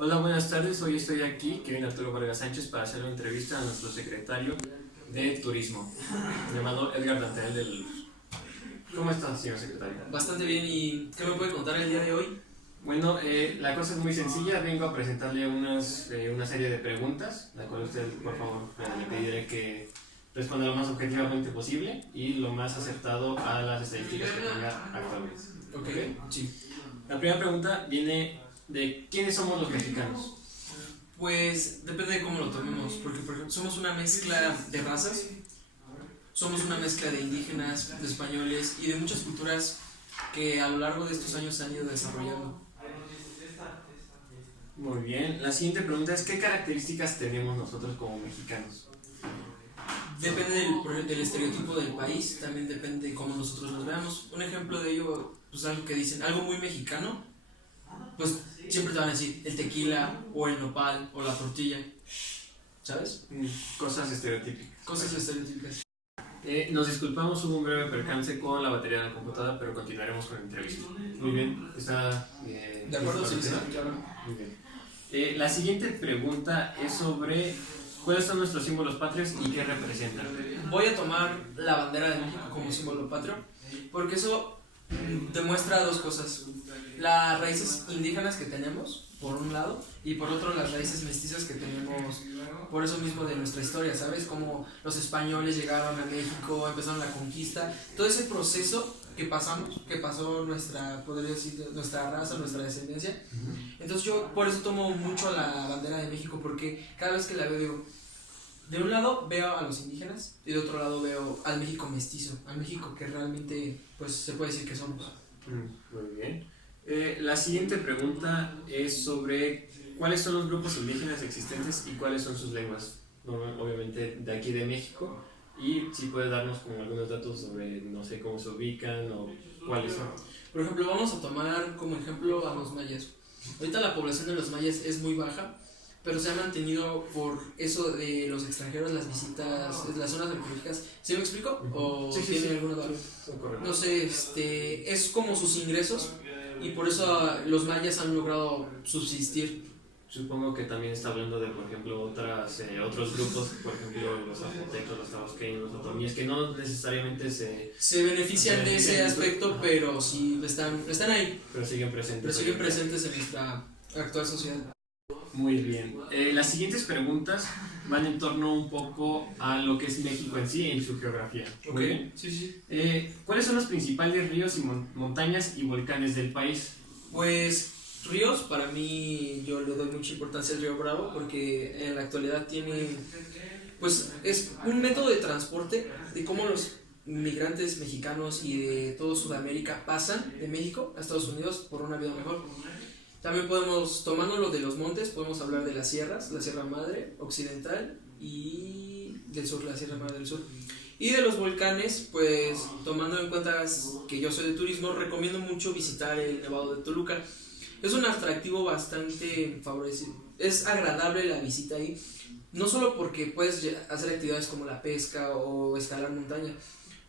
Hola, buenas tardes. Hoy estoy aquí, Kevin Arturo Vargas Sánchez, para hacer una entrevista a nuestro secretario de Turismo, llamado Edgar Dantel de la Luz. ¿Cómo está, señor secretario? Bastante bien, ¿y qué me puede contar el día de hoy? Bueno, la cosa es muy sencilla. Vengo a presentarle una serie de preguntas, la cual usted, por favor, le pediré que responda lo más objetivamente posible y lo más acertado a las estadísticas que tenga actualmente. Ok, sí. La primera pregunta viene de ¿quiénes somos los mexicanos? Pues depende de cómo lo tomemos, porque por ejemplo somos una mezcla de razas, somos una mezcla de indígenas, de españoles y de muchas culturas que a lo largo de estos años se han ido desarrollando. Muy bien. La siguiente pregunta es ¿qué características tenemos nosotros como mexicanos? Depende del estereotipo del país, también depende de cómo nosotros nos veamos. Un ejemplo de ello, pues algo que dicen, algo muy mexicano, pues siempre te van a decir el tequila o el nopal o la tortilla, ¿sabes? Cosas estereotípicas. Cosas estereotípicas. Nos disculpamos, hubo un breve percance con la batería de la computadora, pero continuaremos con la entrevista. Muy bien, está... ¿De acuerdo? Sí, sí, claro. Muy bien. La siguiente pregunta es sobre cuáles son nuestros símbolos patrios y qué representan. Voy a tomar la bandera de México como símbolo patrio, porque eso demuestra dos cosas. Las raíces indígenas que tenemos, por un lado, y por otro las raíces mestizas que tenemos, por eso mismo de nuestra historia, ¿sabes? Como los españoles llegaron a México, empezaron la conquista, todo ese proceso que pasamos, que pasó nuestra, podría decir, nuestra raza, nuestra descendencia. Entonces yo por eso tomo mucho la bandera de México, porque cada vez que la veo digo, de un lado veo a los indígenas y de otro lado veo al México mestizo, al México que realmente pues se puede decir que somos. Muy bien. La siguiente pregunta es sobre cuáles son los grupos indígenas existentes y cuáles son sus lenguas. Obviamente de aquí de México. Y si puede darnos como algunos datos sobre, no sé, cómo se ubican o cuáles son. Por ejemplo, vamos a tomar como ejemplo a los mayas. Ahorita la población de los mayas es muy baja, pero se ha mantenido por eso de los extranjeros, las visitas, las zonas arqueológicas. ¿Sí me explico? ¿O sí, tiene sí. alguna duda? Correcto. No sé, es como sus ingresos y por eso los mayas han logrado subsistir. Supongo que también está hablando de, por ejemplo, otros grupos, por ejemplo, los zapotecos, los tabasqueños, los otomíes, que no necesariamente se benefician de ese aspecto, pero sí están ahí. Pero siguen presentes. Pero siguen presentes en nuestra actual sociedad. Muy bien. Las siguientes preguntas van en torno un poco a lo que es México en sí, en su geografía. Ok, sí, sí. ¿Cuáles son los principales ríos y montañas y volcanes del país? Pues ríos, para mí yo le doy mucha importancia al río Bravo porque en la actualidad tiene, pues es un método de transporte de cómo los migrantes mexicanos y de todo Sudamérica pasan de México a Estados Unidos por una vida mejor. También podemos, tomando lo de los montes, podemos hablar de las sierras, la Sierra Madre Occidental y del sur, la Sierra Madre del Sur. Y de los volcanes, pues tomando en cuenta que yo soy de turismo, recomiendo mucho visitar el Nevado de Toluca. Es un atractivo bastante favorecido. Es agradable la visita ahí, no solo porque puedes hacer actividades como la pesca o escalar montaña,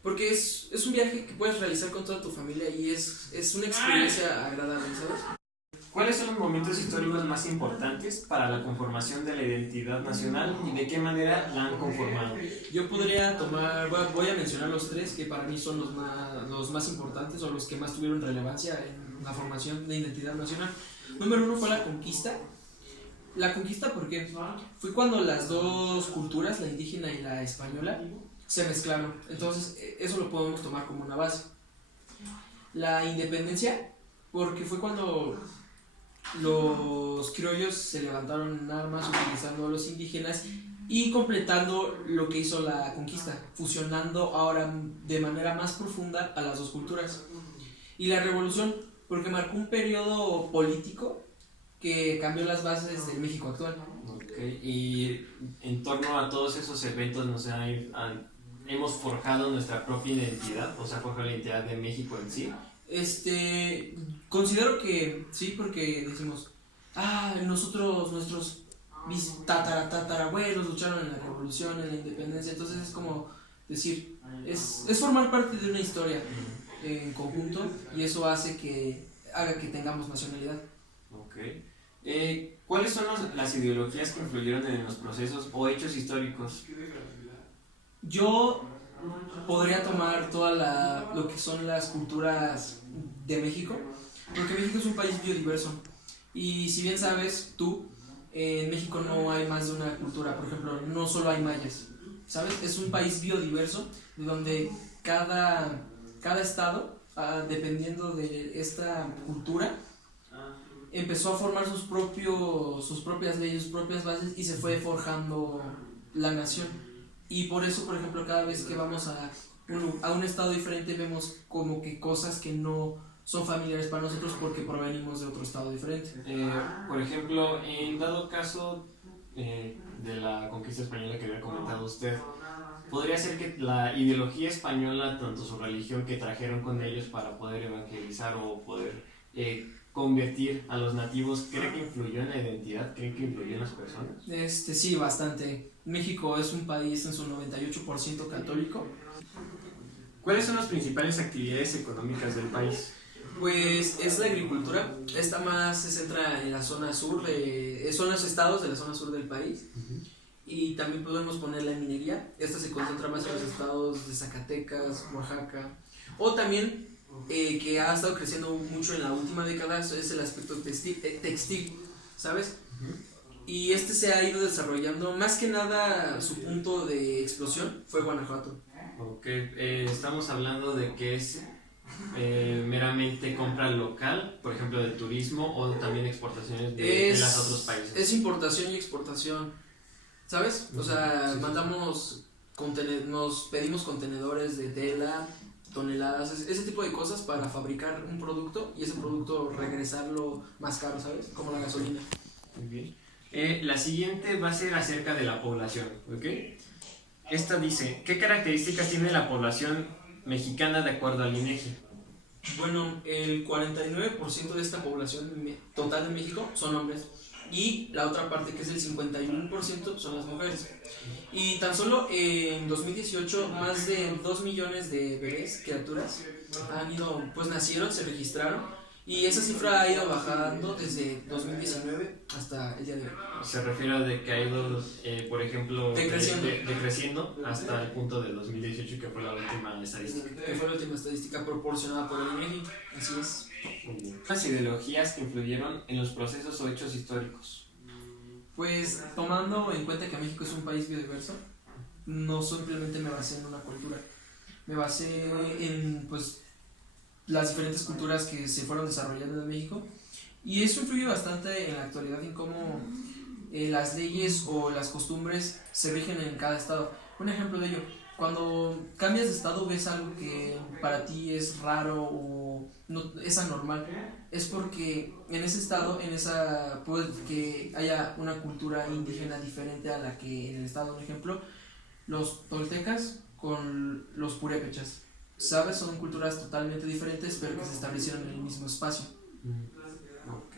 porque es un viaje que puedes realizar con toda tu familia y es una experiencia agradable, ¿sabes? ¿Cuáles son los momentos históricos más importantes para la conformación de la identidad nacional y de qué manera la han conformado? Yo podría tomar, voy a mencionar los tres que para mí son los más importantes o los que más tuvieron relevancia en la formación de identidad nacional. Número uno fue la conquista. La conquista porque fue cuando las dos culturas, la indígena y la española, se mezclaron. Entonces eso lo podemos tomar como una base. La independencia porque fue cuando los criollos se levantaron en armas utilizando a los indígenas y completando lo que hizo la conquista, fusionando ahora de manera más profunda a las dos culturas. Y la revolución, porque marcó un periodo político que cambió las bases del México actual. Okay. Y en torno a todos esos eventos hemos forjado nuestra propia identidad, o sea, forjado la identidad de México en sí. Considero que sí, porque decimos, nuestros tatarabuelos lucharon en la revolución, en la independencia, entonces es como decir, es formar parte de una historia en conjunto y eso hace que haga que tengamos nacionalidad. Ok. ¿Cuáles son las ideologías que influyeron en los procesos o hechos históricos? Yo podría tomar lo que son las culturas de México, porque México es un país biodiverso. Y si bien sabes tú, en México no hay más de una cultura. Por ejemplo, no solo hay mayas, ¿sabes? Es un país biodiverso donde cada estado, dependiendo de esta cultura, empezó a formar sus propias leyes, sus propias bases, y se fue forjando la nación. Y por eso, por ejemplo, cada vez que vamos a un estado diferente, vemos como que cosas que no son familiares para nosotros porque provenimos de otro estado diferente. Por ejemplo, en dado caso de la conquista española que había comentado usted, podría ser que la ideología española, tanto su religión que trajeron con ellos para poder evangelizar o poder convertir a los nativos, ¿cree que influyó en la identidad? ¿Cree que influyó en las personas? Sí, bastante. México es un país en su 98% católico. ¿Cuáles son las principales actividades económicas del país? Pues es la agricultura. Esta más se centra en la zona sur, son los estados de la zona sur del país. Y también podemos poner la minería. Esta se concentra más en los estados de Zacatecas, Oaxaca. O también, que ha estado creciendo mucho en la última década, es el aspecto textil, ¿sabes? Y se ha ido desarrollando. Más que nada, su punto de explosión fue Guanajuato. Ok, estamos hablando de que es meramente compra local, por ejemplo, de turismo, o también exportaciones de los otros países. Es importación y exportación, ¿sabes? O sea, nos pedimos contenedores de tela, toneladas, ese tipo de cosas para fabricar un producto y ese producto regresarlo más caro, ¿sabes? Como la gasolina. Muy bien. La siguiente va a ser acerca de la población, ¿ok? Esta dice, ¿qué características tiene la población mexicana de acuerdo al INEGI? Bueno, el 49% de esta población total de México son hombres, y la otra parte, que es el 51%, son las mujeres. Y tan solo en 2018 más de 2 millones de bebés, criaturas, nacieron, se registraron, y esa cifra ha ido bajando desde 2019 hasta el día de hoy. Se refiere a de que ha ido, por ejemplo, decreciendo hasta el punto de 2018, que fue la última estadística. Que fue la última estadística proporcionada por el INEGI, así es. Las ideologías que influyeron en los procesos o hechos históricos. Pues tomando en cuenta que México es un país biodiverso, no simplemente me basé en una cultura, me basé en las diferentes culturas que se fueron desarrollando en México, y eso influye bastante en la actualidad en cómo las leyes o las costumbres se rigen en cada estado. Un ejemplo de ello, cuando cambias de estado, ves algo que para ti es raro o no, es anormal, es porque en ese estado, puede que haya una cultura indígena diferente a la que en el estado. Por ejemplo, los toltecas con los purépechas, ¿sabes? Son culturas totalmente diferentes, pero que se establecieron en el mismo espacio. Ok.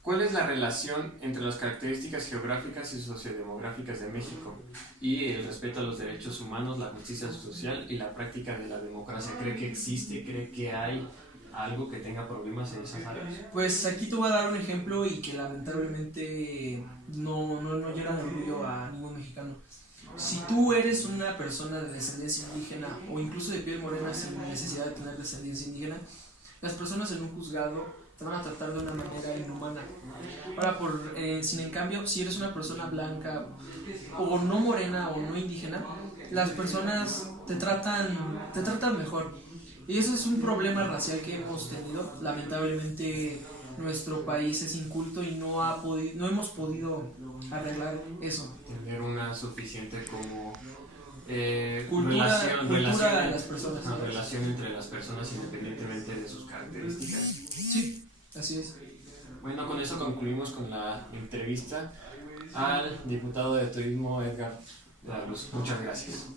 ¿Cuál es la relación entre las características geográficas y sociodemográficas de México y el respeto a los derechos humanos, la justicia social y la práctica de la democracia? ¿Cree que existe? ¿Cree que hay algo que tenga problemas en esas áreas? Pues aquí te voy a dar un ejemplo y que lamentablemente no llega de orgullo a ningún mexicano. Si tú eres una persona de descendencia indígena o incluso de piel morena sin necesidad de tener descendencia indígena, las personas en un juzgado te van a tratar de una manera inhumana. Ahora, sin en cambio, si eres una persona blanca o no morena o no indígena, las personas te tratan mejor. Y eso es un problema racial que hemos tenido. Lamentablemente nuestro país es inculto y no hemos podido arreglar eso. Tener una suficiente como cultura de las personas. Una relación entre las personas independientemente de sus características. Sí, así es. Bueno, con eso concluimos con la entrevista al diputado de Turismo Edgar de la Luz. Muchas gracias.